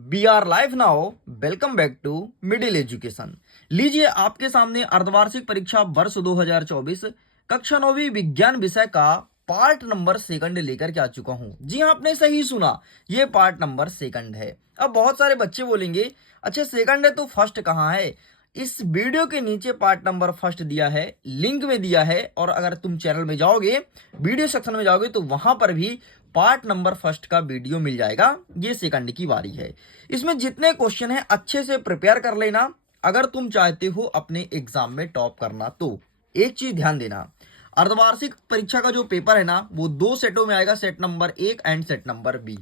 We are live now. Welcome back to middle education. लीजिए आपके सामने अर्धवार्षिक परीक्षा वर्ष 2024 कक्षा 9वीं विज्ञान विषय का पार्ट नंबर सेकंड लेकर के आ चुका हूं। जी हाँ, आपने सही सुना, ये पार्ट नंबर सेकंड है। अब बहुत सारे बच्चे बोलेंगे अच्छा सेकंड है तो फर्स्ट कहाँ है। इस वीडियो के नीचे पार्ट नंबर फर्स्ट दिया है, लिंक में दिया है, और अगर तुम चैनल में जाओगे, वीडियो सेक्शन में जाओगे तो वहां पर भी पार्ट नंबर फर्स्ट का वीडियो मिल जाएगा। ये सेकंड की बारी है। इसमें जितने क्वेश्चन हैं अच्छे से प्रिपेयर कर लेना अगर तुम चाहते हो अपने एग्जाम में टॉप करना। तो एक चीज ध्यान देना, अर्धवार्षिक परीक्षा का जो पेपर है ना वो दो सेटों में आएगा, set number 1 and set number B.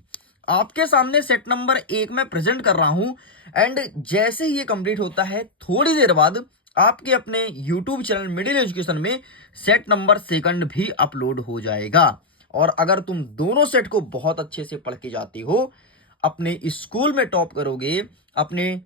आपके सामने सेट नंबर 1 में प्रेजेंट कर रहा हूं एंड जैसे ही ये कंप्लीट होता है थोड़ी देर बाद आपके अपने यूट्यूब चैनल मिडिल एजुकेशन में सेट नंबर सेकंड भी अपलोड हो जाएगा। और अगर तुम दोनों सेट को बहुत अच्छे से पढ़ के जाते हो, अपने स्कूल में टॉप करोगे, अपने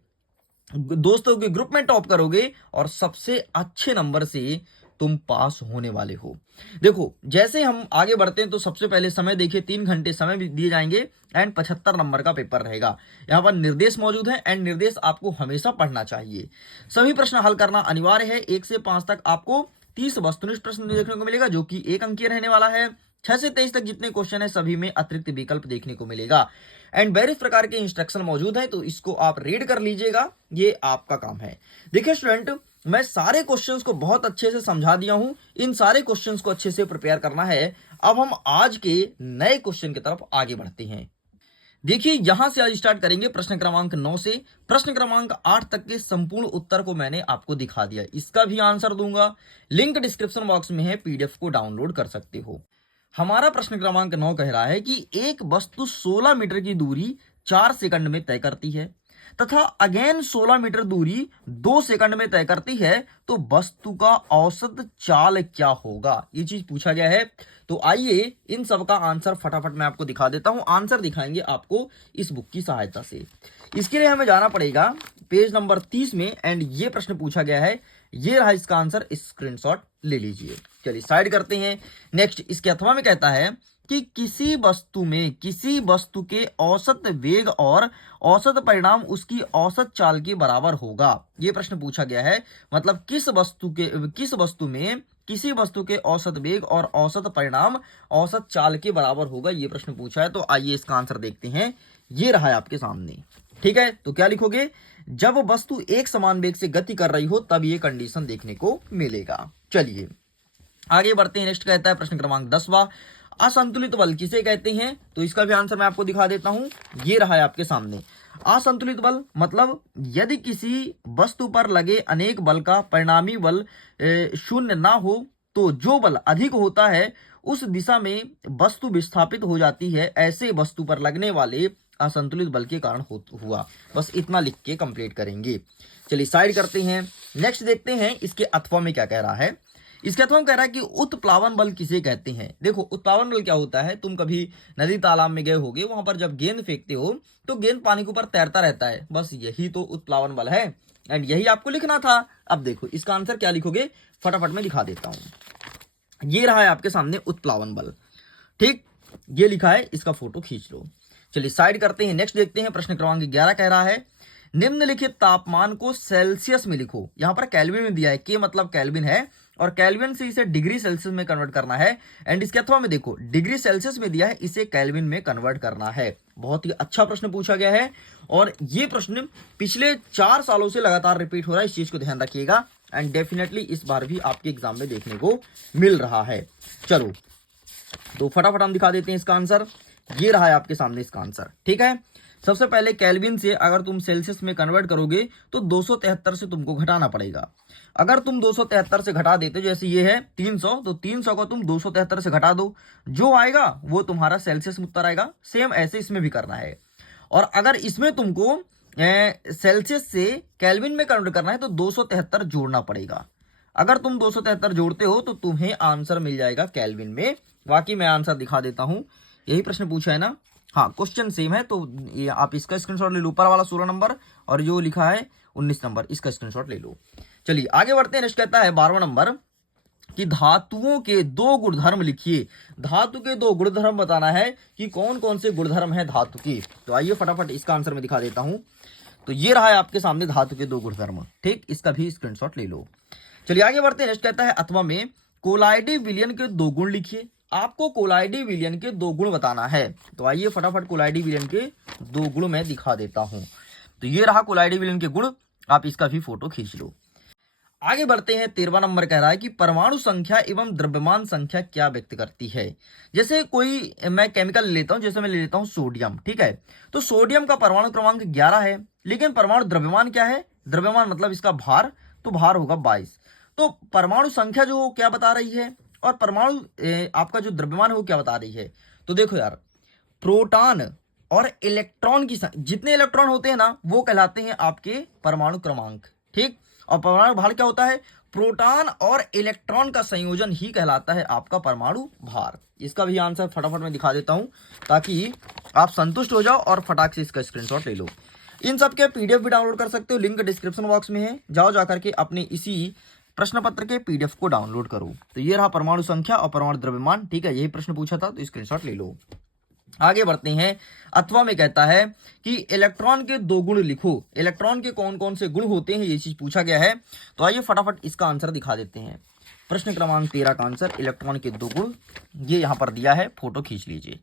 दोस्तों के ग्रुप में टॉप करोगे और सबसे अच्छे नंबर से तुम पास होने वाले हो। देखो जैसे हम आगे बढ़ते हैं तो सबसे पहले समय देखिए, 3 घंटे समय भी दिए जाएंगे एंड 75 नंबर का पेपर रहेगा। यहाँ पर निर्देश मौजूद है एंड निर्देश आपको हमेशा पढ़ना चाहिए। सभी प्रश्न हल करना अनिवार्य है। 1 से 5 तक आपको 30 वस्तुनिष्ठ प्रश्न देखने को मिलेगा जो कि 1 अंकीय रहने वाला है। 6 से 23 तक जितने क्वेश्चन है सभी में अतिरिक्त विकल्प देखने को मिलेगा एंड वेरियस प्रकार के इंस्ट्रक्शन मौजूद है, तो इसको आप रीड कर लीजिएगा, ये आपका काम है। देखिए स्टूडेंट, मैं सारे क्वेश्चंस को बहुत अच्छे से समझा दिया हूं, इन सारे क्वेश्चंस को अच्छे से प्रिपेयर करना है। अब हम आज के नए क्वेश्चन की तरफ आगे बढ़ते हैं। देखिए यहां से आज स्टार्ट करेंगे प्रश्न क्रमांक 9 से प्रश्न क्रमांक 8 तक के संपूर्ण उत्तर को मैंने आपको दिखा दिया, इसका भी आंसर दूंगा। लिंक डिस्क्रिप्शन बॉक्स में है, पीडीएफ को डाउनलोड कर सकते हो। हमारा प्रश्न क्रमांक 9 कह रहा है कि एक वस्तु 16 मीटर की दूरी 4 सेकंड में तय करती है तथा अगेन 16 मीटर दूरी 2 सेकंड में तय करती है, तो वस्तु का औसत चाल क्या होगा, ये चीज पूछा गया है। तो आइए इन सब का आंसर फटाफट मैं आपको दिखा देता हूं। आंसर दिखाएंगे आपको इस बुक की सहायता से। इसके लिए हमें जाना पड़ेगा पेज नंबर 30 में एंड ये प्रश्न पूछा गया है। ये रहा इसका आंसर, स्क्रीनशॉट ले लीजिए। चलिए साइड करते हैं। नेक्स्ट इसके अथवा में कहता है कि किसी वस्तु के औसत वेग और औसत परिणाम उसकी औसत चाल के बराबर होगा। यह प्रश्न पूछा गया है, मतलब किस वस्तु में किसी वस्तु के औसत वेग और औसत परिणाम औसत चाल के बराबर होगा, यह प्रश्न पूछा है। तो आइए इसका आंसर देखते हैं। ये रहा है आपके सामने, ठीक है। तो क्या लिखोगे, जब वस्तु एक समान वेग से गति कर रही हो तब ये कंडीशन देखने को मिलेगा। चलिए आगे बढ़ते हैं। नेक्स्ट कहता है प्रश्न क्रमांक 10वां, असंतुलित बल किसे कहते हैं। तो इसका भी आंसर मैं आपको दिखा देता हूं। ये रहा है आपके सामने। असंतुलित बल मतलब यदि किसी वस्तु पर लगे अनेक बल का परिणामी बल शून्य ना हो, तो जो बल अधिक होता है उस दिशा में वस्तु विस्थापित हो जाती है। ऐसे वस्तु पर लगने वाले असंतुलित बल के कारण हुआ। बस इतना लिख के कंप्लीट करेंगे। चलिए साइड करते हैं। नेक्स्ट देखते हैं इसके अथवा में क्या कह रहा है। इसके अथवा में कह रहा है कि उत्प्लावन बल किसे कहते हैं। देखो उत्प्लावन बल क्या होता है, तुम कभी नदी तालाब में गए होगे, वहां पर जब गेंद फेंकते हो तो गेंद पानी के ऊपर तैरता रहता है, बस यही तो उत्प्लावन बल है एंड यही आपको लिखना था। अब देखो इसका आंसर क्या लिखोगे, फटाफट में दिखा देता हूं। ये रहा है आपके सामने उत्प्लावन बल, ठीक, ये लिखा है, इसका फोटो खींच लो। चलिए साइड करते हैं। नेक्स्ट देखते हैं प्रश्न क्रमांक 11 कह रहा है, निम्नलिखित तापमान को सेल्सियस में लिखो। यहां पर केल्विन में दिया है, के मतलब केल्विन है और केल्विन से इसे डिग्री सेल्सियस में कन्वर्ट करना है एंड इसके अथवा में देखो डिग्री सेल्सियस में दिया है, इसे केल्विन में कन्वर्ट करना है। बहुत ही अच्छा प्रश्न पूछा गया है और ये प्रश्न पिछले 4 सालों से लगातार रिपीट हो रहा है, इस चीज को ध्यान रखिएगा एंड डेफिनेटली इस बार भी आपके एग्जाम में देखने को मिल रहा है। चलो तो फटाफट हम दिखा देते हैं इसका आंसर। ये रहा है आपके सामने इसका आंसर, ठीक है। सबसे पहले केल्विन से अगर तुम सेल्सियस में कन्वर्ट करोगे तो 273 से तुमको घटाना पड़ेगा। अगर तुम 273 से घटा देते, जैसे ये है 300, तो 300 को तुम 273 से घटा दो, जो आएगा वो तुम्हारा सेल्सियस में उत्तर आएगा। सेम ऐसे इसमें भी करना है। और अगर इसमें तुमको सेल्सियस से केल्विन में कन्वर्ट करना है तो 273 जोड़ना पड़ेगा। अगर तुम 273 जोड़ते हो तो तुम्हें आंसर मिल जाएगा केल्विन में। बाकी मैं आंसर दिखा देता हूं, यही प्रश्न पूछा है ना, हाँ क्वेश्चन सेम है, तो ये आप इसका स्क्रीनशॉट ले लो, ऊपर वाला 16 नंबर और जो लिखा है 19 नंबर, इसका स्क्रीनशॉट ले लो। चलिए आगे बढ़ते हैं। नेक्स्ट कहता है 12वां नंबर, कि धातुओं के दो गुणधर्म लिखिए। धातु के दो गुणधर्म बताना है कि कौन कौन से गुणधर्म है धातु की। तो आइए फटाफट इसका आंसर मैं दिखा देता हूं। तो ये रहा है आपके सामने धातु के दो गुणधर्म। ठीक, इसका भी स्क्रीनशॉट ले लो। चलिए आगे बढ़ते हैं। नेक्स्ट कहता है अथवा में कोलाइडी विलयन के दो गुण लिखिए। आपको कोलाइडी विलयन के दो गुण बताना है। तो आइए फटाफट कोलाइडी विलयन के दो गुण मैं दिखा देता हूं। तो ये रहा कोलाइडी विलयन के गुण, आप इसका भी फोटो खींच लो। आगे बढ़ते हैं। 13वां नंबर कह रहा है कि परमाणु संख्या एवं द्रव्यमान संख्या क्या व्यक्त करती है। जैसे कोई मैं केमिकल ले लेता हूं, जैसे मैं ले लेता हूं सोडियम। ठीक है, तो सोडियम का परमाणु क्रमांक 11 है, लेकिन परमाणु द्रव्यमान क्या है, द्रव्यमान मतलब इसका भार, तो भार होगा 22। तो परमाणु संख्या जो क्या बता रही है और परमाणु आपका जो द्रव्यमान है वो क्या बता रही है। तो देखो यार, प्रोटॉन और इलेक्ट्रॉन की जितने इलेक्ट्रॉन होते हैं ना वो कहलाते हैं आपके परमाणु क्रमांक। ठीक, और परमाणु भार क्या होता है, प्रोटॉन और इलेक्ट्रॉन का संयोजन ही कहलाता है आपका परमाणु भार। इसका भी आंसर फटाफट मैं दिखा देता हूं ताकि आप संतुष्ट हो जाओ और फटाक से इसका स्क्रीनशॉट ले लो। इन सब के पीडीएफ भी डाउनलोड कर सकते हो, लिंक डिस्क्रिप्शन बॉक्स में है, जाओ जाकर के अपने इसी प्रश्न पत्र के पीडीएफ को डाउनलोड करो। तो ये रहा परमाणु संख्या और परमाणु द्रव्यमान। ठीक है, यही प्रश्न पूछा था, तो स्क्रीनशॉट ले लो। आगे बढ़ते हैं। अथवा में कहता है कि इलेक्ट्रॉन के दो गुण लिखो। इलेक्ट्रॉन के कौन कौन से गुण होते हैं ये चीज पूछा गया है। तो आइए फटाफट इसका आंसर दिखा देते हैं। प्रश्न क्रमांक 13 का आंसर इलेक्ट्रॉन के दो गुण ये यहां पर दिया है, फोटो खींच लीजिए।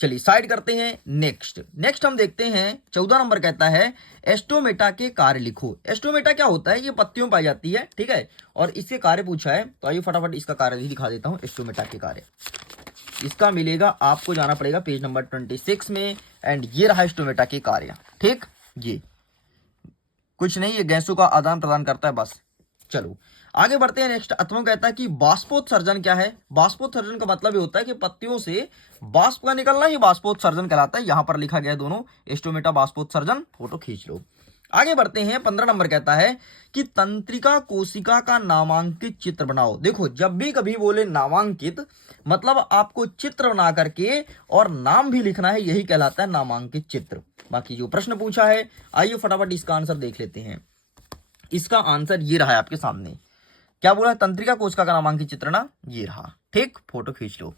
चलिए साइड करते हैं। नेक्स्ट हम देखते हैं। 14 नंबर कहता है एस्टोमेटा के कार्य लिखो। एस्टोमेटा क्या होता है, ये पत्तियों में पाई जाती है। ठीक है, और इसके कार्य पूछा है। तो आइए फटाफट इसका कार्य भी दिखा देता हूं। एस्टोमेटा के कार्य इसका मिलेगा, आपको जाना पड़ेगा पेज नंबर 26 में। एंड ये रहा एस्टोमेटा के कार्य। ठीक, ये कुछ नहीं, ये गैसों का आदान प्रदान करता है बस। चलो आगे बढ़ते हैं। नेक्स्ट अथवा कहता है कि बाष्पोत्सर्जन क्या है। बाष्पोत्सर्जन का मतलब ये होता है कि पत्तियों से बाष्प का निकलना ही बाष्पोत्सर्जन कहलाता है। यहां पर लिखा गया है दोनों, एस्टोमेटा बाष्पोत्सर्जन, फोटो खींच लो। आगे बढ़ते हैं। 15 नंबर कहता है कि तंत्रिका कोशिका का नामांकित चित्र बनाओ। देखो, जब भी कभी बोले नामांकित मतलब आपको चित्र बना करके और नाम भी लिखना है, यही कहलाता है नामांकित चित्र। बाकी जो प्रश्न पूछा है, आइए फटाफट इसका आंसर देख लेते हैं। इसका आंसर ये रहा है आपके सामने। क्या बोला, तंत्रिका कोशिका का नामांकित चित्र ना, ये रहा। ठीक, फोटो खींच लो।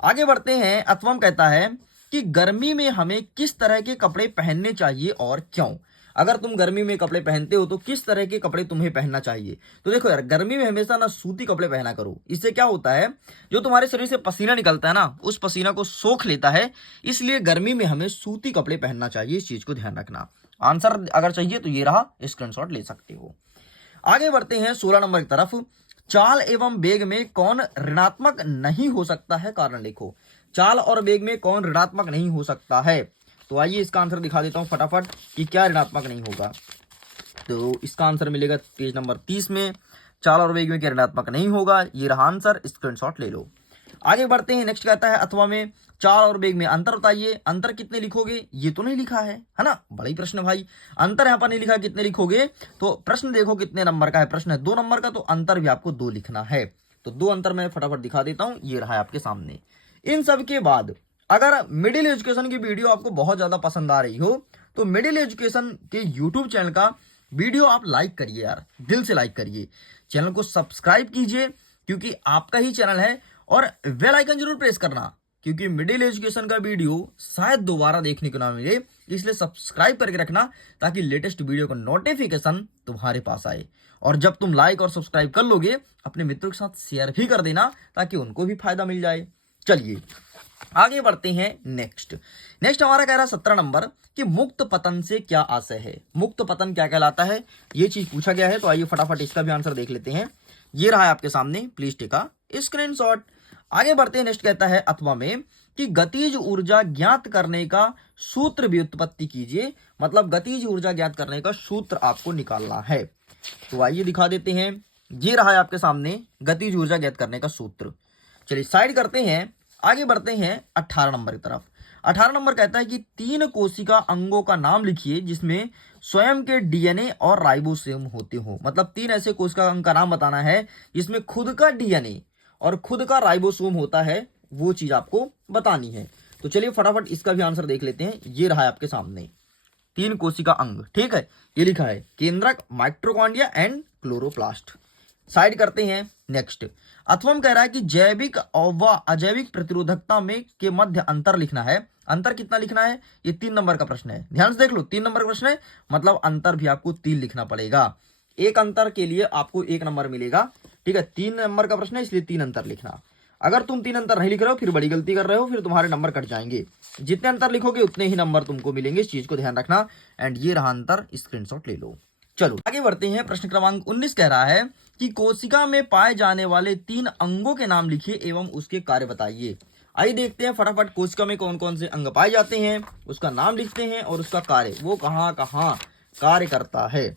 आगे बढ़ते हैं। अथवा कहता है कि गर्मी में हमें किस तरह के कपड़े पहनने चाहिए और क्यों। अगर तुम गर्मी में कपड़े पहनते हो तो किस तरह के कपड़े तुम्हें पहनना चाहिए। तो देखो यार, गर्मी में हमेशा ना सूती कपड़े पहना करो। इससे क्या होता है, जो तुम्हारे शरीर से पसीना निकलता है ना, उस पसीना को सोख लेता है। इसलिए गर्मी में हमें सूती कपड़े पहनना चाहिए, इस चीज को ध्यान रखना। आंसर अगर चाहिए तो ये रहा, स्क्रीनशॉट ले सकते हो। आगे बढ़ते हैं 16 नंबर की तरफ। चाल एवं वेग में कौन ऋणात्मक नहीं हो सकता है, कारण लिखो। चाल और वेग में कौन ऋणात्मक नहीं हो सकता है। तो आइए इसका आंसर दिखा देता हूं फटाफट कि क्या ऋणात्मक नहीं होगा। तो इसका आंसर मिलेगा पेज नंबर 30 में। चाल और वेग में क्या ऋणात्मक नहीं होगा, ये रहा आंसर, स्क्रीनशॉट ले लो। आगे बढ़ते हैं। नेक्स्ट कहता है अथवा में चाल और वेग में अंतर बताइए। अंतर कितने लिखोगे, ये तो नहीं लिखा है ना, बड़ा ही प्रश्न भाई। अंतर यहाँ पर नहीं लिखा, कितने लिखोगे। तो प्रश्न देखो कितने नंबर का है, प्रश्न है 2 नंबर का, तो अंतर भी आपको 2 लिखना है। तो 2 अंतर मैं फटाफट दिखा देता हूं, ये रहा है आपके सामने। इन सब के बाद अगर मिडिल एजुकेशन की वीडियो आपको बहुत ज्यादा पसंद आ रही हो तो मिडिल एजुकेशन के यूट्यूब चैनल का वीडियो आप लाइक करिए यार, दिल से लाइक करिए। चैनल को सब्सक्राइब कीजिए क्योंकि आपका ही चैनल है, और बेल आइकन जरूर प्रेस करना क्योंकि मिडिल एजुकेशन का वीडियो शायद दोबारा देखने को ना मिले, इसलिए सब्सक्राइब करके रखना ताकि लेटेस्ट वीडियो का नोटिफिकेशन तुम्हारे पास आए। और जब तुम लाइक और सब्सक्राइब कर लोगे, अपने मित्रों के साथ शेयर भी कर देना ताकि उनको भी फायदा मिल जाए। चलिए आगे बढ़ते हैं। नेक्स्ट हमारा कह रहा है 17 नंबर कि मुक्त पतन से क्या आशय है। मुक्त पतन क्या कहलाता है, ये चीज पूछा गया है। तो आइए फटाफट इसका भी आंसर देख लेते हैं। ये रहा है आपके सामने, प्लीज टेक अ स्क्रीनशॉट। आगे बढ़ते हैं। नेक्स्ट कहता है अथवा में कि गतिज ऊर्जा ज्ञात करने का सूत्र व्युत्पत्ति कीजिए। मतलब गतिज ऊर्जा ज्ञात करने का सूत्र आपको निकालना है। तो आइए दिखा देते हैं। ये रहा है आपके सामने गतिज ऊर्जा ज्ञात करने का सूत्र। चलिए साइड करते हैं, आगे बढ़ते हैं 18 नंबर की तरफ। 18 नंबर कहता है कि 3 कोशिका अंगों का नाम लिखिए जिसमें स्वयं के डीएनए और राइबोसोम होते हो। मतलब 3 ऐसे कोशिका अंग का नाम बताना है जिसमें खुद का डीएनए और खुद का राइबोसोम होता है, वो चीज आपको बतानी है। तो चलिए फटाफट इसका भी आंसर देख लेते हैं। ये रहा है आपके सामने 3 कोशिका अंग। ठीक है, ये लिखा है केंद्रक, माइटोकॉन्ड्रिया एंड क्लोरोप्लास्ट। साइड करते हैं। नेक्स्ट, अथवम कह रहा है कि जैविक व अजैविक प्रतिरोधकता में के मध्य अंतर लिखना है। अंतर कितना लिखना है? ये 3 नंबर का प्रश्न है, ध्यान से देख लो, 3 नंबर का प्रश्न है, मतलब अंतर भी आपको 3 लिखना पड़ेगा। एक अंतर के लिए आपको 1 नंबर मिलेगा, ठीक है। 3 नंबर का प्रश्न है, इसलिए 3 अंतर लिखना। अगर तुम 3 अंतर नहीं लिख रहे हो फिर बड़ी गलती कर रहे हो, फिर तुम्हारे नंबर कट जाएंगे। जितने अंतर लिखोगे उतने ही नंबर तुमको मिलेंगे, इस चीज को ध्यान रखना। एंड ये रहा अंतर, स्क्रीनशॉट ले लो। चलो आगे बढ़ते हैं। प्रश्न क्रमांक 19 कह रहा है कि कोशिका में पाए जाने वाले 3 अंगों के नाम लिखिए एवं उसके कार्य बताइए। आइए देखते हैं फटाफट कोशिका में कौन कौन से अंग पाए जाते हैं, उसका नाम लिखते हैं और उसका कार्य, वो कहाँ कहाँ कार्य करता है।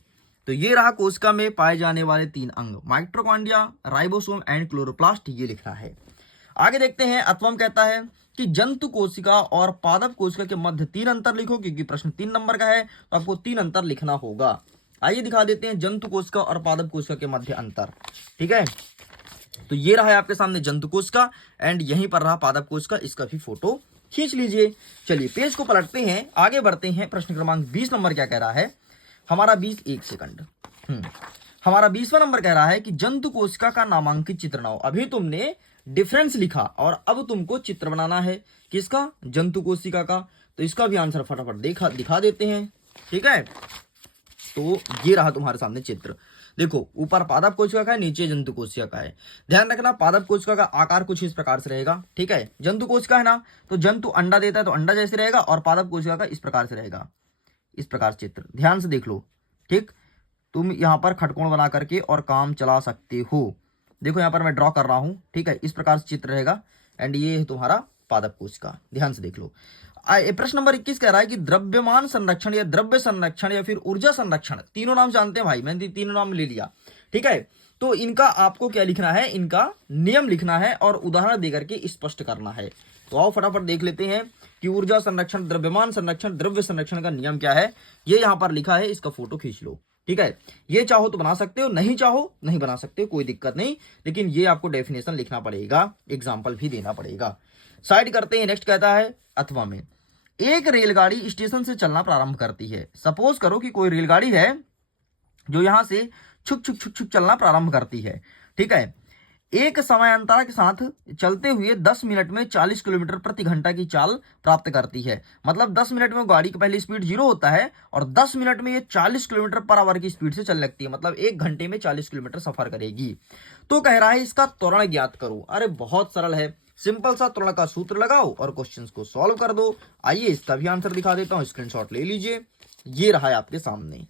तो ये रहा कोशिका में पाए जाने वाले 3 अंग, माइटोकॉन्ड्रिया, राइबोसोम एंड क्लोरोप्लास्ट, ये लिखना है। आगे देखते हैं। अथवम कहता है कि जंतु कोशिका और पादप कोशिका के मध्य 3 अंतर लिखो, क्योंकि प्रश्न 3 नंबर का है तो आपको 3 अंतर लिखना होगा। आइए दिखा देते हैं जंतु कोशिका और पादप कोशिका के मध्य अंतर, ठीक है। तो ये रहा है आपके सामने जंतु कोशिका एंड यहीं पर रहा पादप कोशिका, इसका भी फोटो खींच लीजिए। चलिए पेज को पलटते हैं, आगे बढ़ते हैं। प्रश्न क्रमांक 20 नंबर क्या कह रहा है हमारा? 20 एक सेकंड, हमारा 20वां नंबर कह रहा है कि जंतु कोशिका का नामांकित चित्र बनाओ। अभी तुमने डिफरेंस लिखा और अब तुमको चित्र बनाना है, किसका? जंतु कोशिका का। तो इसका भी आंसर फटाफट दिखा देते हैं, ठीक है। तो ये रहा तुम्हारे सामने चित्र, देखो ऊपर पादप कोशिका का है, नीचे जंतु कोशिका का है। ध्यान रखना पादप कोशिका का आकार कुछ इस प्रकार से रहेगा, ठीक है। जंतु कोशिका है ना, तो जंतु अंडा देता है तो अंडा जैसे रहेगा, और पादप कोशिका का इस प्रकार से रहेगा, इस प्रकार चित्र ध्यान से देख लो, ठीक। तुम यहाँ पर खटकोण बना करके और काम चला सकते हो। देखो यहाँ पर मैं ड्रॉ कर रहा हूँ, ठीक है, इस प्रकार से चित्र रहेगा। एंड ये है तुम्हारा पादप कोशिका, ध्यान से देख लो। प्रश्न नंबर 21 कह रहा है कि द्रव्यमान संरक्षण या द्रव्य संरक्षण या फिर ऊर्जा संरक्षण, तीनों नाम जानते हैं भाई, मैंने तीनों नाम ले लिया, ठीक है। तो इनका आपको क्या लिखना है? इनका नियम लिखना है और उदाहरण देकर के स्पष्ट करना है। तो आओ फटाफट देख लेते हैं कि ऊर्जा संरक्षण, द्रव्यमान संरक्षण, द्रव्य संरक्षण का नियम क्या है। ये यहाँ पर लिखा है, इसका फोटो खींच लो, ठीक है। ये चाहो तो बना सकते हो, नहीं चाहो नहीं बना सकते, कोई दिक्कत नहीं, लेकिन ये आपको डेफिनेशन लिखना पड़ेगा, एग्जाम्पल भी देना पड़ेगा। साइड करते हैं। नेक्स्ट कहता है अथवा में एक रेलगाड़ी स्टेशन से चलना प्रारंभ करती है। सपोज करो कि कोई रेलगाड़ी है जो यहां से छुक छुक छुक छुक चलना प्रारंभ करती है, ठीक है। एक समयांतरा के साथ चलते हुए 10 मिनट में 40 किलोमीटर प्रति घंटा की चाल प्राप्त करती है। मतलब 10 मिनट में गाड़ी की पहली स्पीड 0 होता है और 10 मिनट में ये 40 किलोमीटर पर आवर की स्पीड से चल लगती है, मतलब 1 घंटे में 40 किलोमीटर सफर करेगी। तो कह रहा है इसका त्वरण ज्ञात करो। अरे बहुत सरल है, सिंपल सा त्वरण का सूत्र लगाओ और क्वेश्चंस को सॉल्व कर दो। आइए इसका भी आंसर दिखा देता हूं, स्क्रीनशॉट ले लीजिए। ये रहा है आपके सामने,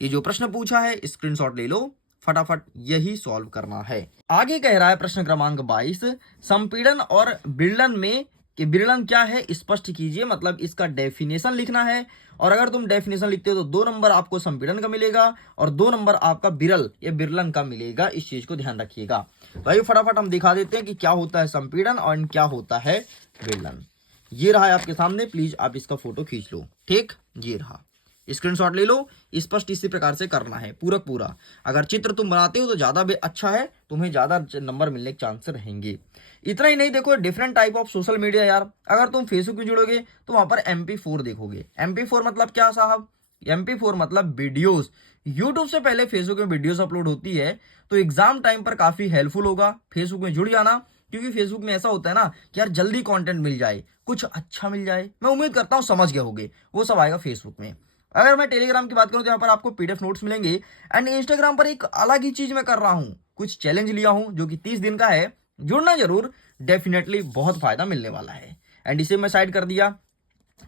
ये जो प्रश्न पूछा है स्क्रीनशॉट ले लो, फटाफट यही सॉल्व करना है। आगे कह रहा है प्रश्न क्रमांक 22, संपीड़न और विरलन में कि विरलन क्या है स्पष्ट कीजिए। मतलब इसका डेफिनेशन लिखना है, और अगर तुम डेफिनेशन लिखते हो तो 2 नंबर आपको संपीड़न का मिलेगा और 2 नंबर आपका विरल या विरलन का मिलेगा, इस चीज को ध्यान रखिएगा। भाई फटाफट हम दिखा देते हैं कि क्या होता है संपीड़न और क्या होता है विरलन। ये रहा है आपके सामने, प्लीज आप इसका फोटो खींच लो, ठीक। ये रहा, स्क्रीनशॉट ले लो। स्पष्ट इसी प्रकार से करना है पूरा। अगर चित्र तुम बनाते हो तो ज्यादा अच्छा है, तुम्हें ज्यादा नंबर मिलने के चांस रहेंगे। इतना ही नहीं, देखो different type of social media यार, अगर तुम फेसबुक में जुड़ोगे तो वहां पर MP4 देखोगे। MP4 मतलब क्या साहब? MP4 मतलब वीडियोस। यूट्यूब से पहले फेसबुक में वीडियोस अपलोड होती है, तो एग्जाम टाइम पर काफी हेल्पफुल होगा फेसबुक में जुड़ जाना, क्योंकि फेसबुक में ऐसा होता है ना कि यार जल्दी कंटेंट मिल जाए, कुछ अच्छा मिल जाए। मैं उम्मीद करता हूँ समझ गए होगे, वो सब आएगा फेसबुक में। अगर मैं टेलीग्राम की बात करूं तो यहाँ पर आपको PDF नोट्स मिलेंगे। एंड इंस्टाग्राम पर एक अलग ही चीज मैं कर रहा हूं, कुछ चैलेंज लिया हूं जो कि 30 दिन का है, जुड़ना जरूर, डेफिनेटली बहुत फायदा मिलने वाला है। एंड इसे मैं साइड कर दिया।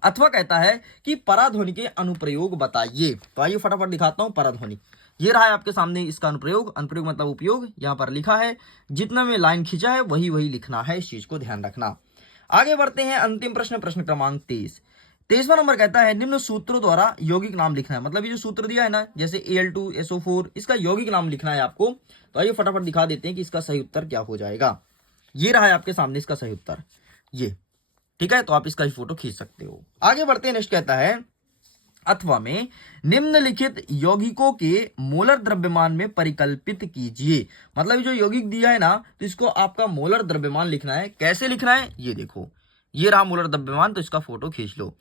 अथवा कहता है कि पराध्वनि के अनुप्रयोग बताइए। तो आइए फटाफट दिखाता हूं पराध्वनि। ये रहा है आपके सामने इसका अनुप्रयोग। अनुप्रयोग मतलब उपयोग, यहाँ पर लिखा है, जितना में लाइन खींचा है वही लिखना है, इस चीज को ध्यान रखना। आगे बढ़ते हैं, अंतिम प्रश्न, प्रश्न क्रमांक 23वां नंबर कहता है निम्न सूत्रों द्वारा यौगिक नाम लिखना है। मतलब ये जो सूत्र दिया है ना, जैसे Al2SO4, इसका यौगिक नाम लिखना है आपको। तो आइए फटाफट दिखा देते हैं कि इसका सही उत्तर क्या हो जाएगा। ये रहा है आपके सामने इसका सही उत्तर, ये, ठीक है। तो आप इसका फोटो खींच सकते हो। आगे बढ़ते हैं। नेक्स्ट कहता है अथवा में निम्नलिखित यौगिकों के मोलर द्रव्यमान में परिकल्पित कीजिए। मतलब जो यौगिक दिया है ना, तो इसको आपका मोलर द्रव्यमान लिखना है। कैसे लिखना है ये देखो, ये रहा मोलर द्रव्यमान, तो इसका फोटो खींच लो।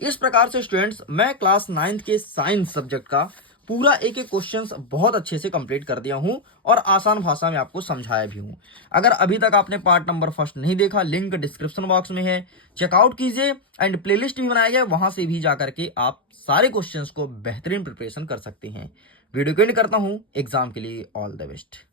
इस प्रकार से स्टूडेंट्स मैं क्लास 9th के साइंस सब्जेक्ट का पूरा एक एक क्वेश्चंस बहुत अच्छे से कंप्लीट कर दिया हूं और आसान भाषा में आपको समझाया भी हूं। अगर अभी तक आपने पार्ट नंबर फर्स्ट नहीं देखा, लिंक डिस्क्रिप्शन बॉक्स में है, चेकआउट कीजिए। एंड प्लेलिस्ट भी बनाया गया है, वहां से भी जाकर के आप सारे क्वेश्चंस को बेहतरीन प्रिपरेशन कर सकते हैं। वीडियो को एंड करता हूं। एग्जाम के लिए ऑल द बेस्ट।